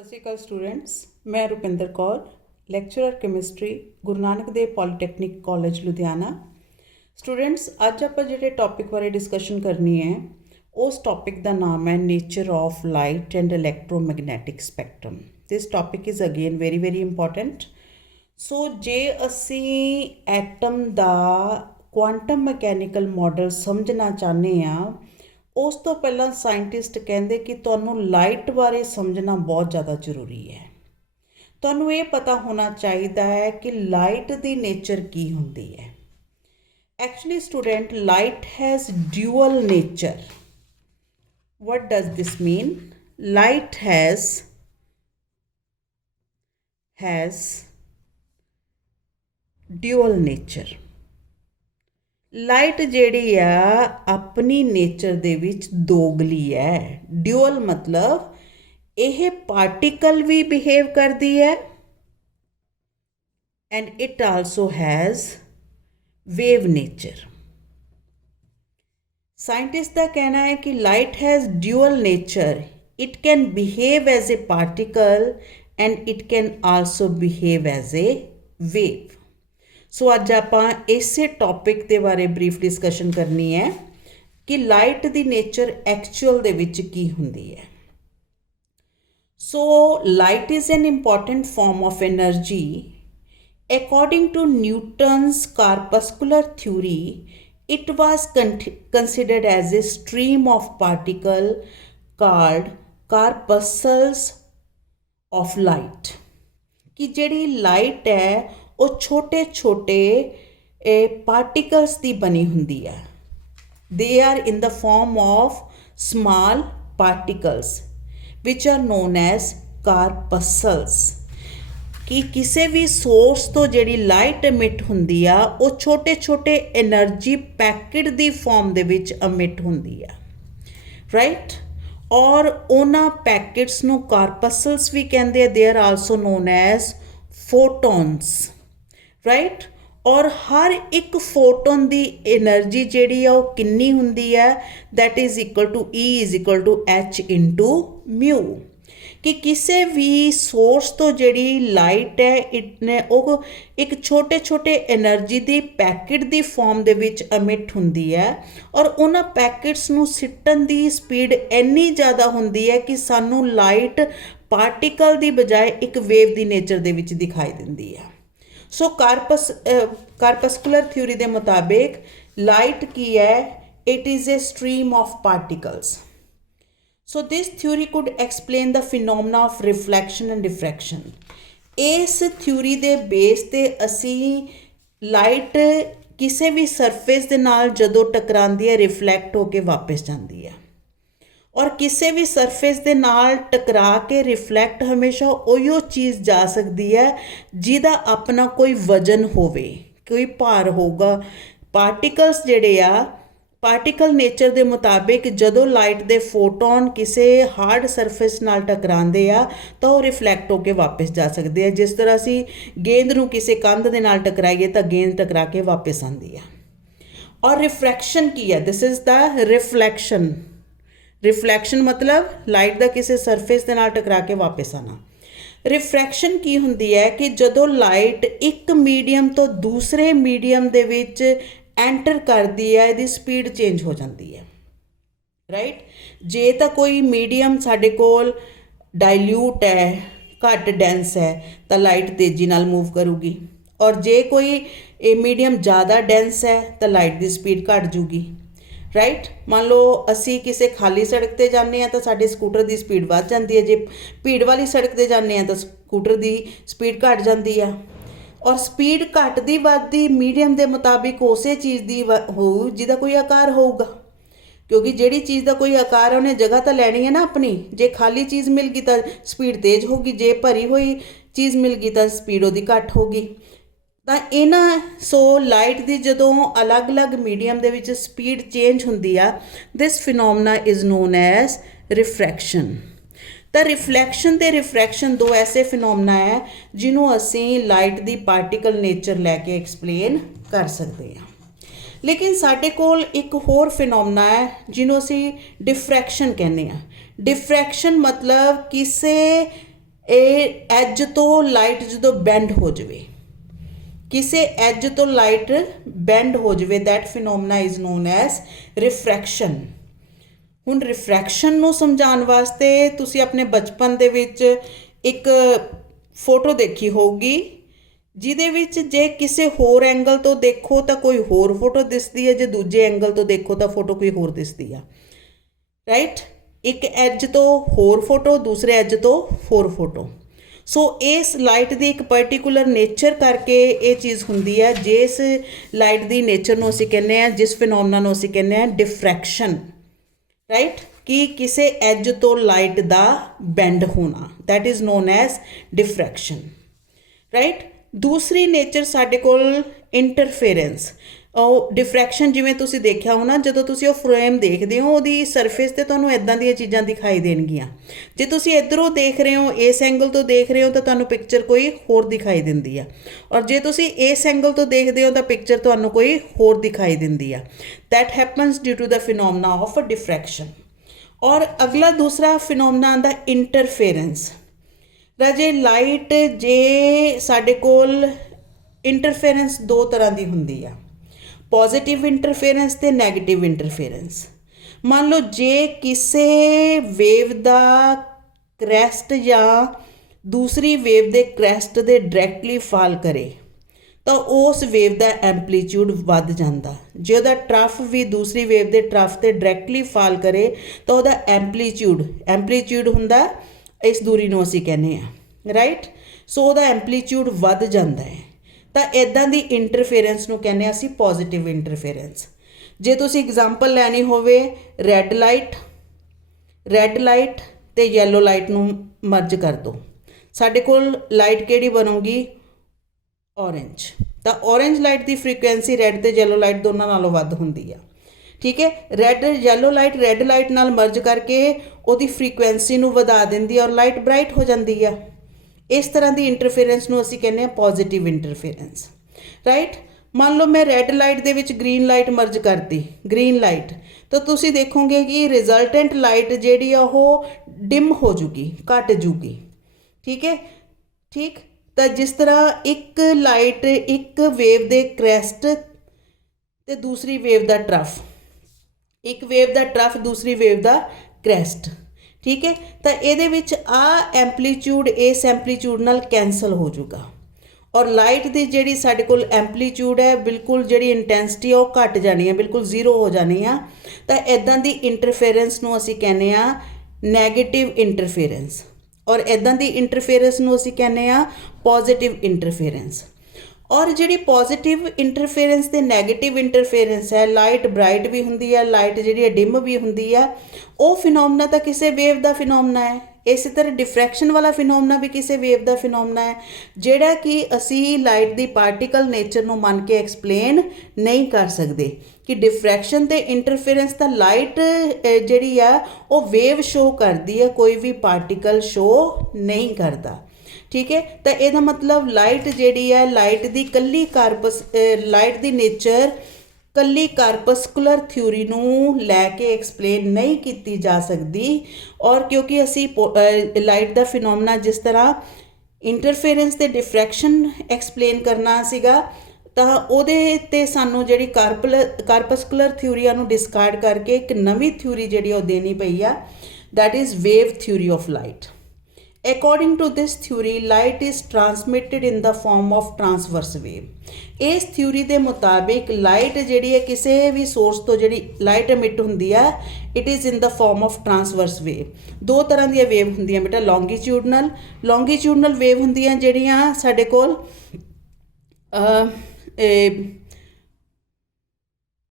ਸਤਿ ਸ਼੍ਰੀ ਅਕਾਲ ਸਟੂਡੈਂਟਸ, ਮੈਂ Rupinder Kaur, lecturer chemistry Guru Nanak Dev polytechnic college Ludhiana. Students, ਅੱਜ ਆਪਾਂ ਜਿਹੜੇ ਟੌਪਿਕ ਬਾਰੇ ਡਿਸਕਸ਼ਨ ਕਰਨੀ ਹੈ ਉਸ ਟੌਪਿਕ ਦਾ ਨਾਮ ਹੈ nature of light and electromagnetic spectrum. This topic is again very important. So ਜੇ ਅਸੀਂ ਐਟਮ ਦਾ ਕੁਆਂਟਮ ਮਕੈਨੀਕਲ ਮਾਡਲ ਸਮਝਣਾ ਚਾਹੁੰਦੇ ਹਾਂ, ਉਸ ਤੋਂ ਪਹਿਲਾਂ ਸਾਇੰਟਿਸਟ ਕਹਿੰਦੇ ਕਿ ਤੁਹਾਨੂੰ ਲਾਈਟ ਬਾਰੇ ਸਮਝਣਾ ਬਹੁਤ ਜ਼ਿਆਦਾ ਜ਼ਰੂਰੀ ਹੈ। ਤੁਹਾਨੂੰ ਇਹ ਪਤਾ ਹੋਣਾ ਚਾਹੀਦਾ ਹੈ ਕਿ ਲਾਈਟ ਦੀ ਨੇਚਰ ਕੀ ਹੁੰਦੀ ਹੈ। Actually student, light has dual nature. what does this mean? Light has dual nature। Light ਜਿਹੜੀ ਆ ਆਪਣੀ ਨੇਚਰ ਦੇ ਵਿੱਚ ਦੋਗਲੀ ਹੈ। ਡਿਊਅਲ ਮਤਲਬ ਇਹ ਪਾਰਟੀਕਲ ਵੀ ਬਿਹੇਵ ਕਰਦੀ ਹੈ and it also has wave nature. Scientist ਦਾ ਕਹਿਣਾ ਹੈ ਕਿ light has dual nature. It can behave as a particle and it can also behave as a wave. So ਅੱਜ ਆਪਾਂ ਇਸੇ ਟੌਪਿਕ ਦੇ ਬਾਰੇ ਬਰੀਫ ਡਿਸਕਸ਼ਨ ਕਰਨੀ ਹੈ ਕਿ ਲਾਈਟ ਦੀ ਨੇਚਰ ਐਕਚੁਅਲ ਦੇ ਵਿੱਚ ਕੀ ਹੁੰਦੀ ਹੈ। So light is an important form of energy. According to Newton's corpuscular theory, it was considered as a stream of particle called corpuscles of light। कि ਜਿਹੜੀ ਲਾਈਟ ਹੈ ਉਹ ਛੋਟੇ ਛੋਟੇ ਪਾਰਟੀਕਲਸ ਦੀ ਬਣੀ ਹੁੰਦੀ ਹੈ। they are in the form of small particles which are known as corpuscles। ਕਿ ਕਿਸੇ ਵੀ ਸੋਰਸ ਤੋਂ ਜਿਹੜੀ ਲਾਈਟ ਐਮਿਟ ਹੁੰਦੀ ਆ ਉਹ ਛੋਟੇ ਛੋਟੇ એનર્ਜੀ ਪੈਕੇਟ ਦੀ ਫਾਰਮ ਦੇ ਵਿੱਚ ਐਮਿਟ ਹੁੰਦੀ ਆ, ਰਾਈਟ। ਔਰ ਉਹਨਾਂ ਪੈਕੇਟਸ ਨੂੰ ਕਾਰਪਸਲਸ ਵੀ ਕਹਿੰਦੇ ਆ। They are also non as photons, right. ਔਰ ਹਰ ਇੱਕ ਫੋਟੋਨ ਦੀ એનર્ਜੀ ਜਿਹੜੀ ਆ ਉਹ ਕਿੰਨੀ ਹੁੰਦੀ ਹੈ? That is equal to E is equal to H into mu. ਕਿ ਕਿਸੇ ਵੀ ਸੋਰਸ ਤੋਂ ਜਿਹੜੀ ਲਾਈਟ ਹੈ ਉਹ ਇੱਕ ਛੋਟੇ ਛੋਟੇ એનર્ਜੀ ਦੀ ਪੈਕੇਟ ਦੀ ਫਾਰਮ ਦੇ ਵਿੱਚ ਐਮਿਟ ਹੁੰਦੀ ਹੈ। ਔਰ ਉਹਨਾਂ ਪੈਕੇਟਸ ਨੂੰ ਸਿੱਟਣ ਦੀ ਸਪੀਡ ਇੰਨੀ ਜ਼ਿਆਦਾ ਹੁੰਦੀ ਹੈ ਕਿ ਸਾਨੂੰ ਲਾਈਟ ਪਾਰਟੀਕਲ ਦੀ ਬਜਾਏ ਇੱਕ ਵੇਵ ਦੀ ਨੇਚਰ ਦੇ ਵਿੱਚ ਦਿਖਾਈ ਦਿੰਦੀ ਹੈ। ਸੋ ਕਾਰਪਸਕੂਲਰ ਥਿਊਰੀ ਦੇ ਮੁਤਾਬਿਕ ਲਾਈਟ ਕੀ ਹੈ? It is a stream of particles. So this theory could explain the phenomena of reflection and diffraction। ਇਸ ਥਿਊਰੀ ਦੇ ਬੇਸ ਤੇ ਅਸੀਂ ਲਾਈਟ ਕਿਸੇ ਵੀ ਸਰਫੇਸ ਦੇ ਨਾਲ ਜਦੋਂ ਟਕਰਾਉਂਦੀ ਹੈ ਰਿਫਲੈਕਟ ਹੋ ਕੇ ਵਾਪਸ ਜਾਂਦੀ ਹੈ। ਔਰ ਕਿਸੇ ਵੀ ਸਰਫੇਸ ਦੇ ਨਾਲ ਟਕਰਾ ਕੇ ਰਿਫਲੈਕਟ ਹਮੇਸ਼ਾ ਉਹੀਓ ਚੀਜ਼ ਜਾ ਸਕਦੀ ਹੈ ਜਿਹਦਾ ਆਪਣਾ ਕੋਈ ਵਜ਼ਨ ਹੋਵੇ, ਕੋਈ ਭਾਰ ਹੋਊਗਾ। ਪਾਰਟੀਕਲਸ ਜਿਹੜੇ ਆ, ਪਾਰਟੀਕਲ ਨੇਚਰ ਦੇ ਮੁਤਾਬਿਕ ਜਦੋਂ ਲਾਈਟ ਦੇ ਫੋਟੋਨ ਕਿਸੇ ਹਾਰਡ ਸਰਫੇਸ ਨਾਲ ਟਕਰਾਉਂਦੇ ਆ ਤਾਂ ਉਹ ਰਿਫਲੈਕਟ ਹੋ ਕੇ ਵਾਪਸ ਜਾ ਸਕਦੇ ਆ। ਜਿਸ ਤਰ੍ਹਾਂ ਅਸੀਂ ਗੇਂਦ ਨੂੰ ਕਿਸੇ ਕੰਧ ਦੇ ਨਾਲ ਟਕਰਾਈਏ ਤਾਂ ਗੇਂਦ ਟਕਰਾ ਕੇ ਵਾਪਸ ਆਉਂਦੀ ਆ। ਔਰ ਰਿਫਰੈਕਸ਼ਨ ਕੀ ਹੈ? This is the reflection. Reflection ਮਤਲਬ ਲਾਈਟ ਦਾ ਕਿਸੇ ਸਰਫੇਸ ਦੇ ਨਾਲ ਟਕਰਾ ਕੇ ਵਾਪਸ ਆਉਣਾ। ਰਿਫਰੈਕਸ਼ਨ ਕੀ ਹੁੰਦੀ ਹੈ? ਕਿ ਜਦੋਂ ਲਾਈਟ ਇੱਕ ਮੀਡੀਅਮ ਤੋਂ ਦੂਸਰੇ ਮੀਡੀਅਮ ਦੇ ਵਿੱਚ ਐਂਟਰ ਕਰਦੀ ਹੈ, ਇਹਦੀ ਸਪੀਡ ਚੇਂਜ ਹੋ ਜਾਂਦੀ ਹੈ, ਰਾਈਟ। ਜੇ ਤਾਂ ਕੋਈ ਮੀਡੀਅਮ ਸਾਡੇ ਕੋਲ ਡਾਇਲਿਊਟ ਹੈ, ਘੱਟ ਡੈਂਸ ਹੈ, ਤਾਂ ਲਾਈਟ ਤੇਜ਼ੀ ਨਾਲ ਮੂਵ ਕਰੂਗੀ। ਔਰ ਜੇ ਕੋਈ ਇਹ ਮੀਡੀਅਮ ਜ਼ਿਆਦਾ ਡੈਂਸ ਹੈ ਤਾਂ ਲਾਈਟ ਦੀ ਸਪੀਡ ਘੱਟ ਜੂਗੀ, ਰਾਈਟ। ਮੰਨ ਲਓ ਅਸੀਂ ਕਿਸੇ ਖਾਲੀ ਸੜਕ 'ਤੇ ਜਾਂਦੇ ਹਾਂ ਤਾਂ ਸਾਡੇ ਸਕੂਟਰ ਦੀ ਸਪੀਡ ਵੱਧ ਜਾਂਦੀ ਹੈ। ਜੇ ਭੀੜ ਵਾਲੀ ਸੜਕ 'ਤੇ ਜਾਂਦੇ ਹਾਂ ਤਾਂ ਸਕੂਟਰ ਦੀ ਸਪੀਡ ਘੱਟ ਜਾਂਦੀ ਆ। ਔਰ ਸਪੀਡ ਘੱਟਦੀ ਵੱਧਦੀ ਮੀਡੀਅਮ ਦੇ ਮੁਤਾਬਿਕ ਉਸੇ ਚੀਜ਼ ਦੀ ਹੋਊ ਜਿਹਦਾ ਕੋਈ ਆਕਾਰ ਹੋਊਗਾ, ਕਿਉਂਕਿ ਜਿਹੜੀ ਚੀਜ਼ ਦਾ ਕੋਈ ਆਕਾਰ ਹੈ ਉਹਨੇ ਜਗ੍ਹਾ ਤਾਂ ਲੈਣੀ ਹੈ ਨਾ ਆਪਣੀ। ਜੇ ਖਾਲੀ ਚੀਜ਼ ਮਿਲ ਗਈ ਤਾਂ ਸਪੀਡ ਤੇਜ਼ ਹੋਊਗੀ, ਜੇ ਭਰੀ ਹੋਈ ਚੀਜ਼ ਮਿਲ ਗਈ ਤਾਂ ਸਪੀਡ ਉਹਦੀ ਘੱਟ ਹੋਊਗੀ। ਤਾਂ ਸੋ ਲਾਈਟ ਦੀ ਜਦੋਂ ਅਲੱਗ-ਅਲੱਗ ਮੀਡੀਅਮ ਦੇ ਵਿੱਚ ਸਪੀਡ ਚੇਂਜ ਹੁੰਦੀ ਆ, ਦਿਸ ਫਿਨੋਮਨਾ ਇਜ਼ ਨੋਨ ਐਜ਼ ਰਿਫਰੈਕਸ਼ਨ। ਤਾਂ ਰਿਫਲੈਕਸ਼ਨ ਅਤੇ ਰਿਫਰੈਕਸ਼ਨ ਦੋ ਐਸੇ ਫਿਨੋਮਨਾ ਹੈ ਜਿਹਨੂੰ ਅਸੀਂ ਲਾਈਟ ਦੀ ਪਾਰਟੀਕਲ ਨੇਚਰ ਲੈ ਕੇ ਐਕਸਪਲੇਨ ਕਰ ਸਕਦੇ ਹਾਂ। ਲੇਕਿਨ ਸਾਡੇ ਕੋਲ ਇੱਕ ਹੋਰ ਫਿਨੋਮਨਾ ਹੈ ਜਿਹਨੂੰ ਅਸੀਂ ਡਿਫਰੈਕਸ਼ਨ ਕਹਿੰਦੇ ਹਾਂ। ਡਿਫਰੈਕਸ਼ਨ ਮਤਲਬ ਕਿਸੇ ਇਹ ਐਜ ਤੋਂ ਲਾਈਟ ਜਦੋਂ ਬੈਂਡ ਹੋ ਜਾਵੇ, ਕਿਸੇ ਐਜ ਤੋਂ ਲਾਈਟ ਬੈਂਡ ਹੋ ਜਾਵੇ, ਦੈਟ ਫਿਨੋਮਨਾ ਇਜ਼ ਨੋਨ ਐਜ਼ ਰਿਫਰੈਕਸ਼ਨ। ਹੁਣ ਰਿਫਰੈਕਸ਼ਨ ਨੂੰ ਸਮਝਾਉਣ ਵਾਸਤੇ ਤੁਸੀਂ ਆਪਣੇ ਬਚਪਨ ਦੇ ਵਿੱਚ ਇੱਕ ਫੋਟੋ ਦੇਖੀ ਹੋਊਗੀ, ਜਿਹਦੇ ਵਿੱਚ ਜੇ ਕਿਸੇ ਹੋਰ ਐਂਗਲ ਤੋਂ ਦੇਖੋ ਤਾਂ ਕੋਈ ਹੋਰ ਫੋਟੋ ਦਿਸਦੀ ਹੈ, ਜੇ ਦੂਜੇ ਐਂਗਲ ਤੋਂ ਦੇਖੋ ਤਾਂ ਫੋਟੋ ਕੋਈ ਹੋਰ ਦਿਸਦੀ ਆ, ਰਾਈਟ। ਇੱਕ ਐਜ ਤੋਂ ਹੋਰ ਫੋਟੋ, ਦੂਸਰੇ ਐਜ ਤੋਂ ਹੋਰ ਫੋਟੋ। ਸੋ ਇਸ ਲਾਈਟ ਦੀ ਇੱਕ ਪਰਟੀਕੂਲਰ ਨੇਚਰ ਕਰਕੇ ਇਹ ਚੀਜ਼ ਹੁੰਦੀ ਹੈ, ਜਿਸ ਲਾਈਟ ਦੀ ਨੇਚਰ ਨੂੰ ਅਸੀਂ ਕਹਿੰਦੇ ਹਾਂ, ਜਿਸ ਫਿਨੋਮਨਾ ਨੂੰ ਅਸੀਂ ਕਹਿੰਦੇ ਹਾਂ ਡਿਫਰੈਕਸ਼ਨ, ਰਾਈਟ, ਕਿ ਕਿਸੇ ਐਜ ਤੋਂ ਲਾਈਟ ਦਾ ਬੈਂਡ ਹੋਣਾ, that is known as diffraction, right. ਦੂਸਰੀ ਨੇਚਰ ਸਾਡੇ ਕੋਲ ਇੰਟਰਫੇਰੈਂਸ। ਉਹ ਡਿਫਰੈਕਸ਼ਨ ਜਿਵੇਂ ਤੁਸੀਂ ਦੇਖਿਆ ਹੋ ਨਾ, ਜਦੋਂ ਤੁਸੀਂ ਉਹ ਫਰੇਮ ਦੇਖਦੇ ਹੋ ਉਹਦੀ ਸਰਫੇਸ 'ਤੇ ਤੁਹਾਨੂੰ ਇੱਦਾਂ ਦੀਆਂ ਚੀਜ਼ਾਂ ਦਿਖਾਈ ਦੇਣਗੀਆਂ। ਜੇ ਤੁਸੀਂ ਇੱਧਰੋਂ ਦੇਖ ਰਹੇ ਹੋ, ਇਸ ਐਂਗਲ ਤੋਂ ਦੇਖ ਰਹੇ ਹੋ ਤਾਂ ਤੁਹਾਨੂੰ ਪਿਕਚਰ ਕੋਈ ਹੋਰ ਦਿਖਾਈ ਦਿੰਦੀ ਆ, ਔਰ ਜੇ ਤੁਸੀਂ ਇਸ ਐਂਗਲ ਤੋਂ ਦੇਖਦੇ ਹੋ ਤਾਂ ਪਿਕਚਰ ਤੁਹਾਨੂੰ ਕੋਈ ਹੋਰ ਦਿਖਾਈ ਦਿੰਦੀ ਆ। That happens due to the phenomena of diffraction. ਔਰ ਅਗਲਾ ਦੂਸਰਾ ਫਿਨੋਮਨਾ ਆਉਂਦਾ ਇੰਟਰਫੇਰੈਂਸ। ਰਾਜੇ ਲਾਈਟ ਜੇ ਸਾਡੇ ਕੋਲ ਇੰਟਰਫੇਰੈਂਸ ਦੋ ਤਰ੍ਹਾਂ ਦੀ ਹੁੰਦੀ ਆ, ਪੋਜ਼ੀਟਿਵ ਇੰਟਰਫੇਰੈਂਸ ਅਤੇ ਨੈਗੇਟਿਵ ਇੰਟਰਫੇਰੈਂਸ। ਮੰਨ ਲਓ ਜੇ ਕਿਸੇ ਵੇਵ ਦਾ ਕਰੈਸਟ ਜਾਂ ਦੂਸਰੀ ਵੇਵ ਦੇ ਕਰੈਸਟ ਦੇ ਡਾਇਰੈਕਟਲੀ ਫਾਲ ਕਰੇ ਤਾਂ ਉਸ ਵੇਵ ਦਾ ਐਂਪਲੀਟਿਊਡ ਵੱਧ ਜਾਂਦਾ। ਜੇ ਉਹਦਾ ਟਰਫ ਵੀ ਦੂਸਰੀ ਵੇਵ ਦੇ ਟਰਫ 'ਤੇ ਡਾਇਰੈਕਟਲੀ ਫਾਲ ਕਰੇ ਤਾਂ ਉਹਦਾ ਐਂਪਲੀਟਿਊਡ ਹੁੰਦਾ, ਇਸ ਦੂਰੀ ਨੂੰ ਅਸੀਂ ਕਹਿੰਦੇ ਹਾਂ, ਰਾਈਟ। ਸੋ ਉਹਦਾ ਐਂਪਲੀਟਿਊਡ ਵੱਧ ਜਾਂਦਾ ਹੈ, ਤਾਂ ਇੱਦਾਂ ਦੀ ਇੰਟਰਫੇਰੈਂਸ ਨੂੰ ਕਹਿੰਦੇ ਹਾਂ ਅਸੀਂ ਪੋਜ਼ੀਟਿਵ ਇੰਟਰਫੇਰੈਂਸ। ਜੇ ਤੁਸੀਂ ਐਗਜ਼ਾਮਪਲ ਲੈਣੀ ਹੋਵੇ, ਰੈੱਡ ਲਾਈਟ ਅਤੇ ਯੈਲੋ ਲਾਈਟ ਨੂੰ ਮਰਜ ਕਰ ਦਿਓ, ਸਾਡੇ ਕੋਲ ਲਾਈਟ ਕਿਹੜੀ ਬਣੂਗੀ? ਔਰੇਂਜ। ਤਾਂ ਔਰੇਂਜ ਲਾਈਟ ਦੀ ਫ੍ਰੀਕੁਐਂਸੀ ਰੈੱਡ ਅਤੇ ਯੈਲੋ ਲਾਈਟ ਦੋਨਾਂ ਨਾਲੋਂ ਵੱਧ ਹੁੰਦੀ ਆ, ਠੀਕ ਹੈ। ਯੈਲੋ ਲਾਈਟ ਰੈੱਡ ਲਾਈਟ ਨਾਲ ਮਰਜ ਕਰਕੇ ਉਹਦੀ ਫ੍ਰੀਕੁਐਂਸੀ ਨੂੰ ਵਧਾ ਦਿੰਦੀ ਹੈ ਔਰ ਲਾਈਟ ਬਰਾਈਟ ਹੋ ਜਾਂਦੀ ਆ। ਇਸ ਤਰ੍ਹਾਂ ਦੀ ਇੰਟਰਫੇਰੈਂਸ ਨੂੰ ਅਸੀਂ ਕਹਿੰਦੇ ਹਾਂ ਪੋਜ਼ੀਟਿਵ ਇੰਟਰਫੇਰੈਂਸ, ਰਾਈਟ। ਮੰਨ ਲਓ ਮੈਂ ਰੈੱਡ ਲਾਈਟ ਦੇ ਵਿੱਚ ਗ੍ਰੀਨ ਲਾਈਟ ਮਰਜ ਕਰਤੀ, ਗ੍ਰੀਨ ਲਾਈਟ, ਤਾਂ ਤੁਸੀਂ ਦੇਖੋਗੇ ਕਿ ਰਿਜ਼ਲਟੈਂਟ ਲਾਈਟ ਜਿਹੜੀ ਆ ਉਹ ਡਿਮ ਹੋ ਜੂਗੀ, ਘੱਟ ਜੂਗੀ, ਠੀਕ ਹੈ, ਠੀਕ। ਤਾਂ ਜਿਸ ਤਰ੍ਹਾਂ ਇੱਕ ਲਾਈਟ ਇੱਕ ਵੇਵ ਦੇ ਕਰੈਸਟ ਅਤੇ ਦੂਸਰੀ ਵੇਵ ਦਾ ਟਰਫ, ਇੱਕ ਵੇਵ ਦਾ ਟਰਫ ਦੂਸਰੀ ਵੇਵ ਦਾ ਕਰੈਸਟ, ਠੀਕ ਹੈ। ਤਾਂ ਇਹਦੇ ਵਿੱਚ ਐਂਪਲੀਟਿਊਡ ਇਸ ਐਂਪਲੀਟਿਊਡ ਨਾਲ ਕੈਂਸਲ ਹੋ ਜਾਊਗਾ ਔਰ ਲਾਈਟ ਦੀ ਜਿਹੜੀ ਸਾਡੇ ਕੋਲ ਐਂਪਲੀਟਿਊਡ ਹੈ, ਬਿਲਕੁਲ ਜਿਹੜੀ ਇੰਟੈਂਸਿਟੀ ਉਹ ਘੱਟ ਜਾਣੀ ਹੈ, ਬਿਲਕੁਲ ਜ਼ੀਰੋ ਹੋ ਜਾਣੀ ਆ। ਤਾਂ ਇੱਦਾਂ ਦੀ ਇੰਟਰਫੇਰੈਂਸ ਨੂੰ ਅਸੀਂ ਕਹਿੰਦੇ ਹਾਂ ਨੈਗੇਟਿਵ ਇੰਟਰਫੇਰੈਂਸ, ਔਰ ਇੱਦਾਂ ਦੀ ਇੰਟਰਫੇਰੈਂਸ ਨੂੰ ਅਸੀਂ ਕਹਿੰਦੇ ਹਾਂ ਪੋਜ਼ੀਟਿਵ ਇੰਟਰਫੇਰੈਂਸ। ਔਰ ਜਿਹੜੀ ਪੋਜ਼ੀਟਿਵ ਇੰਟਰਫੇਰੈਂਸ ਅਤੇ ਨੈਗੇਟਿਵ ਇੰਟਰਫੇਰੈਂਸ ਹੈ, ਲਾਈਟ ਬਰਾਈਟ ਵੀ ਹੁੰਦੀ ਹੈ, ਲਾਈਟ ਜਿਹੜੀ ਹੈ ਡਿਮ ਵੀ ਹੁੰਦੀ ਆ। ਉਹ ਫਿਨੋਮਨਾ ਤਾਂ ਕਿਸੇ ਵੇਵ ਦਾ ਫਿਨੋਮਨਾ ਹੈ। ਇਸੇ ਤਰ੍ਹਾਂ ਡਿਫਰੈਕਸ਼ਨ ਵਾਲਾ ਫਿਨੋਮਨਾ ਵੀ ਕਿਸੇ ਵੇਵ ਦਾ ਫਿਨੋਮਨਾ ਹੈ, ਜਿਹੜਾ ਕਿ ਅਸੀਂ ਲਾਈਟ ਦੀ ਪਾਰਟੀਕਲ ਨੇਚਰ ਨੂੰ ਮੰਨ ਕੇ ਐਕਸਪਲੇਨ ਨਹੀਂ ਕਰ ਸਕਦੇ ਕਿ ਡਿਫਰੈਕਸ਼ਨ ਅਤੇ ਇੰਟਰਫੇਰੈਂਸ ਤਾਂ ਲਾਈਟ ਜਿਹੜੀ ਆ ਉਹ ਵੇਵ ਸ਼ੋ ਕਰਦੀ ਹੈ, ਕੋਈ ਵੀ ਪਾਰਟੀਕਲ ਸ਼ੋ ਨਹੀਂ ਕਰਦਾ, ਠੀਕ ਹੈ। ਤਾਂ ਇਹਦਾ ਮਤਲਬ ਲਾਈਟ ਜਿਹੜੀ ਹੈ, ਲਾਈਟ ਦੀ ਲਾਈਟ ਦੀ ਨੇਚਰ ਕੱਲੀ ਕਾਰਪਸਕੂਲਰ ਥਿਊਰੀ ਨੂੰ ਲੈ ਕੇ ਐਕਸਪਲੇਨ ਨਹੀਂ ਕੀਤੀ ਜਾ ਸਕਦੀ। ਔਰ ਕਿਉਂਕਿ ਅਸੀਂ ਲਾਈਟ ਦਾ ਫਿਨੋਮਨਾ ਜਿਸ ਤਰ੍ਹਾਂ ਇੰਟਰਫੇਰੈਂਸ ਅਤੇ ਡਿਫਰੈਕਸ਼ਨ ਐਕਸਪਲੇਨ ਕਰਨਾ ਸੀਗਾ, ਤਾਂ ਉਹਦੇ 'ਤੇ ਸਾਨੂੰ ਜਿਹੜੀ ਕਾਰਪਸਕੂਲਰ ਥਿਊਰੀਆਂ ਨੂੰ ਡਿਸਕਾਰਡ ਕਰਕੇ ਇੱਕ ਨਵੀਂ ਥਿਊਰੀ ਜਿਹੜੀ ਉਹ ਦੇਣੀ ਪਈ ਆ, that is wave theory of light. According to this theory, light is transmitted in the form of transverse wave. ਇਸ ਥਿਊਰੀ ਦੇ ਮੁਤਾਬਿਕ ਲਾਈਟ ਜਿਹੜੀ ਹੈ ਕਿਸੇ ਵੀ ਸੋਰਸ ਤੋਂ ਜਿਹੜੀ ਲਾਈਟ ਐਮਿਟ ਹੁੰਦੀ ਆ, it is in the form of transverse wave. ਦੋ ਤਰ੍ਹਾਂ ਦੀਆਂ ਵੇਵ ਹੁੰਦੀਆਂ ਬੇਟਾ, ਲੌਂਗੀਚਿਊਡਨਲ ਵੇਵ ਹੁੰਦੀਆਂ ਜਿਹੜੀਆਂ ਸਾਡੇ ਕੋਲ